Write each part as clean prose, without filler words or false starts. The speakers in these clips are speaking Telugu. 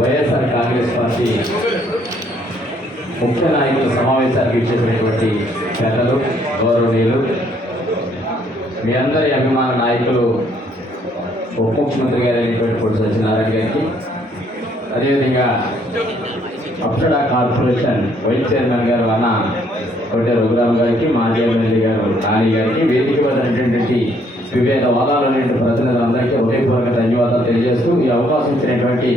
వైఎస్ఆర్ కాంగ్రెస్ పార్టీ ముఖ్య నాయకుల సమావేశానికి ఇచ్చేసినటువంటి పెద్దలు, గౌరవనీయులు, మీ అందరి అభిమాన నాయకులు ఉప ముఖ్యమంత్రి గారు అయినటువంటి పొట్టి సత్యనారాయణ గారికి, అదేవిధంగా అప్సడా కార్పొరేషన్ వైస్ చైర్మన్ గారు అన్న కొట్టే రఘురామ్ గారికి, మాజీ ఎమ్మెల్యే గారు నాని గారికి, వేదిక వద్దటువంటి వివిధ వాదాలైన ప్రతినిధులందరికీ హృదయపూర్వక ధన్యవాదాలు తెలియజేస్తూ ఈ అవకాశం ఇచ్చినటువంటి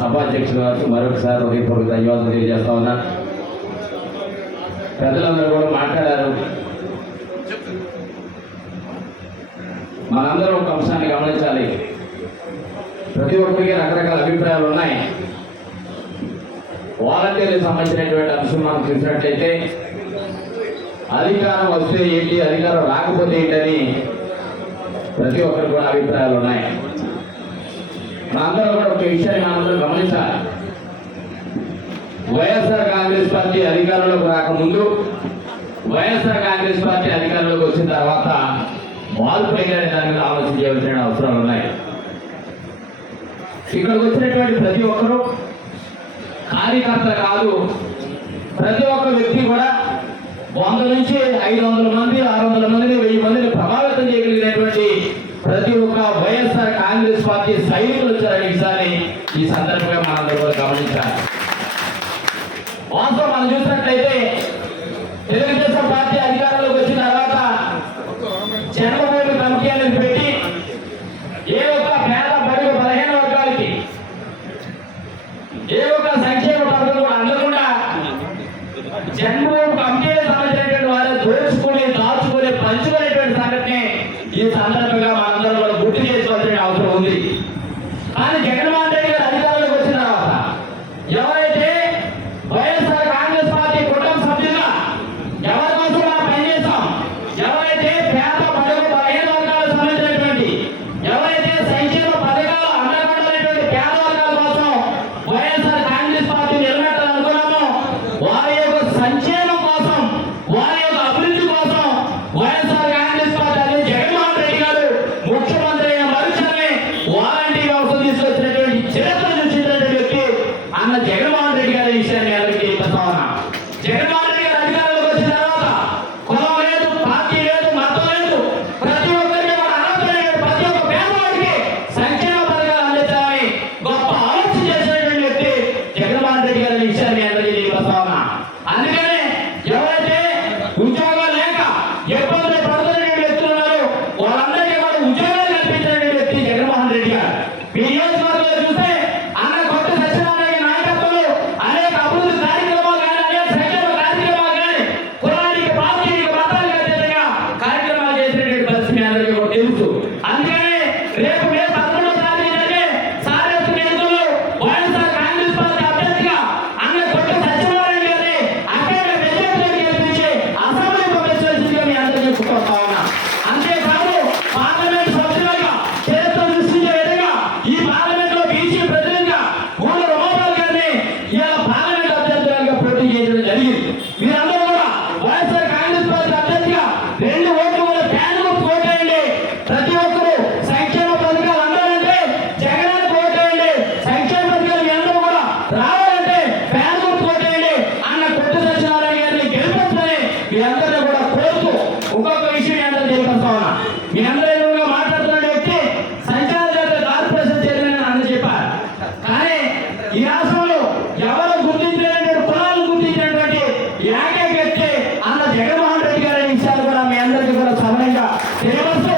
సభాధ్యక్షుల గారికి మరొకసారి హృదయపూర్వక ధన్యవాదాలు తెలియజేస్తా ఉన్నా. పెద్దలందరూ కూడా మాట్లాడారు. మనందరూ ఒక అంశాన్ని గమనించాలి. ప్రతి ఒక్కరికి రకరకాల అభిప్రాయాలు ఉన్నాయి. వాలంటీర్లకు సంబంధించినటువంటి అంశం మనం చూసినట్లయితే అధికారం వస్తే ఏంటి, అధికారం రాకపోతే ఏంటని ప్రతి ఒక్కరికి కూడా అభిప్రాయాలు ఉన్నాయి. మనందరూ కూడా ఒక విషయాన్ని మనందరూ గమనించాలి. వైఎస్ఆర్ కాంగ్రెస్ పార్టీ అధికారంలోకి రాకముందు, వైఎస్ఆర్ కాంగ్రెస్ పార్టీ అధికారంలోకి వచ్చిన తర్వాత మార్పులైన దాని మీద ఆలోచన చేయవలసిన అవసరాలు ఉన్నాయి. ఇక్కడికి వచ్చినటువంటి ప్రతి ఒక్కరూ కార్యకర్త కాదు. ప్రతి ఒక్క వ్యక్తి కూడా 100 నుంచి 500 మంది, 600 మందిని, 1000 మందిని ప్రభావితం చేయగలిగినటువంటి ప్రతి ఒక్క వైఎస్ఆర్ కాంగ్రెస్ పార్టీ సైనికులు వచ్చారనే విషయాన్ని ఈ సందర్భంగా మనందరూ కూడా గమనించాలి. వాస్తవం మనం చూసినట్లయితే తెలుగుదేశం పార్టీ అధికారంలోకి వచ్చిన తర్వాత జన్మభూమి కమిటీ అనేది పెట్టి ఏ ఒక్క పేద బడుగు బలహీన వర్గాలకి ఏ ఒక్క సంక్షేమ పథకం కూడా అందకుండా జన్మభూమి కమిటీకి సంబంధించినటువంటి వారు దోచుకుని, దాచుకుని, పంచుకునేటువంటి సంగతిని ఈ సందర్భంగా మనందరం కూడా గుర్తు చేసుకోవాల్సిన అవసరం ఉంది. కానీ జగన్మోహన్ రెడ్డి గారు అధికారంలోకి వచ్చిన తర్వాత ఎవరైతే వైఎస్ఆర్ కాంగ్రెస్ పార్టీ కుటుంబ సభ్యులుగా ఎవరి కోసం మనం పనిచేస్తాం, ఎవరైతే పేద బడుగు బలహీన వర్గాలకు సంబంధించినటువంటి, ఎవరైతే సంక్షేమ పథకాలు అందకూడనటువంటి పేద వర్గాల కోసం వైఎస్ఆర్ కాంగ్రెస్ పార్టీ నిలబెట్టాలనుకున్నామో, వారి యొక్క సంక్షేమం కోసం, వారి యొక్క అభివృద్ధి కోసం వైఎస్ఆర్ కాంగ్రెస్ పార్టీ అదే జగన్మోహన్ రెడ్డి గారు ముఖ్యమంత్రి అయిన మరుక్షణమే వాలంటీ వ్యవస్థ తీసుకొచ్చినటువంటి చరిత్ర చూసినటువంటి వ్యక్తి అన్న జగన్మోహన్ రెడ్డి గారి విషయాన్ని అందరికీ తెలియజేస్తా ఉన్నా. జగన్మోహన్ రెడ్డి గారు అధికారంలోకి వచ్చిన తర్వాత కులం లేదు, పార్టీ లేదు, మతం లేదు, ప్రతి ఒక్కరికి మన అర్హతలైన ప్రతి ఒక్క పేదవాడికి సంక్షేమ పథకాలు అందించాలని గొప్ప ఆలోచన చేసినటువంటి వ్యక్తి జగన్మోహన్ రెడ్డి గారి విషయాన్ని అందరికీ తెలియజేస్తా ఉన్నా. అందుకనే ఎవరైతే ఉద్యోగాలు లేక ఇబ్బందులు పడుతున్నటువంటి వ్యక్తులు ఉన్నారో వాళ్ళందరికీ కూడా ఉద్యోగాలు కల్పించినటువంటి వ్యక్తి జగన్మోహన్ రెడ్డి గారు. మీ నియోజకవర్గంలో చూస్తే అన్న కొత్త సత్యనారాయణ నాయకత్వంలో అనేక అభివృద్ధి కార్యక్రమాలు కానీ, అనేక సంక్షేమ కార్యక్రమాలు కానీ, కులానికి, పార్టీకి, మతానికి అతీతంగా కార్యక్రమాలు చేసినటువంటి పరిస్థితి అందరికీ కూడా తెలుసు. అందుకనే రేపు మే 11వ తారీఖు జరిగే సార్వత్రిక ఎన్నికల్లో వైఎస్ఆర్ కాంగ్రెస్ పార్టీ అభ్యర్థిగా అన్న కొత్త సత్యనారాయణ గారిని అఖండ మెజారిటీతో గెలిపించి అసెంబ్లీ పంపించవలసిందిగా మీ అందరికీ చెప్పుకుంటా ఉన్నా. అంతేకాదు పార్లమెంట్ సభ్యులుగా చరిత్ర సృష్టించే విధంగా ఈ పార్లమెంట్ లో బీసీ ప్రతినిధిగా మూల రమాబాల్ గారిని ఇలా పార్లమెంట్ అభ్యర్థులుగా పోటీ చేయడం జరిగింది. మీరందరూ కూడా వైఎస్ఆర్ కాంగ్రెస్ పార్టీ అభ్యర్థిగా 2 ఓట్లు కూడా ఫ్యాన్ గుర్తు ఓటేయండి. ప్రతి ఒక్కరూ సంక్షేమ పథకాలు అందాలంటే జగనానికి ఓటేయండి. సంక్షేమ పథకాలు మీ అందరూ కూడా రావాలంటే ఫ్యాన్ గుర్తు ఓటేయండి. అన్న కొత్త సత్యనారాయణ గారిని గెలిపించమని మీ అందరినీ కూడా కోరుతూ ఇంకొక విషయం మీ అందరూ తెలియపరుస్తా ఉన్నా. మీ అందరూ ఎదురుగా మాట్లాడుతున్న వ్యక్తి సంచార జాతర కార్పొరేషన్ చైర్మన్ అని అందరూ చెప్పారు. కానీ ఈ రాష్ట్రంలో ఎవరు గుర్తించినటువంటి కులాలను గుర్తించినటువంటి ఏకైక వ్యక్తి అన్న జగన్మోహన్ రెడ్డి గారి విషయాలు కూడా మీ అందరికీ కూడా సమయంగా తెలియవస్తూ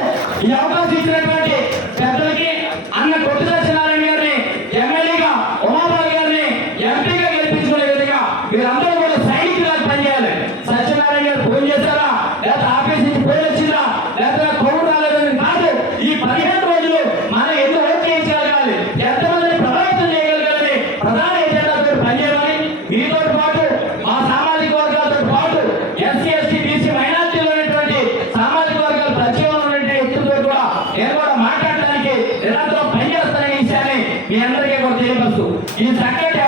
ఈ అవకాశం ఇచ్చినటువంటి పెద్దలకి, అన్న కొత్త సత్యనారాయణ గారిని ఎమ్మెల్యేగా, ఉమాబాల్ గారిని ఎంపీగా గెలిపించుకునే విధంగా మీరందరూ కూడా సైనికులకు పనిచేయాలి. సత్యనారాయణ గారు ఫోన్ చేశారా, లేదా ఆఫీస్ నుంచి ఫోన్ వచ్చిందా, లేదా కౌరు రాలేదని కాదు. ఈ 15 రోజులు మనం ఎన్ని ఓట్లు వేయించగలగాలి, ఎంతమందిని ప్రభావితం చేయగలగాలని ప్రధాన ఎజెండాతో పనిచేయాలని, మీతో పాటు మా సామాజిక వర్గాలతో పాటు ఎస్సీ, ఎస్టీ, బీసీ, మైనారిటీలో ఉన్నటువంటి సామాజిక వర్గాల ప్రత్యేకంగా ఉన్నటువంటి వ్యక్తులతో కూడా నేను కూడా మాట్లాడడానికి నిరంతరం పనిచేస్తాననే విషయాన్ని మీ అందరికీ కూడా తెలియపరుస్తూ ఈ చక్కటి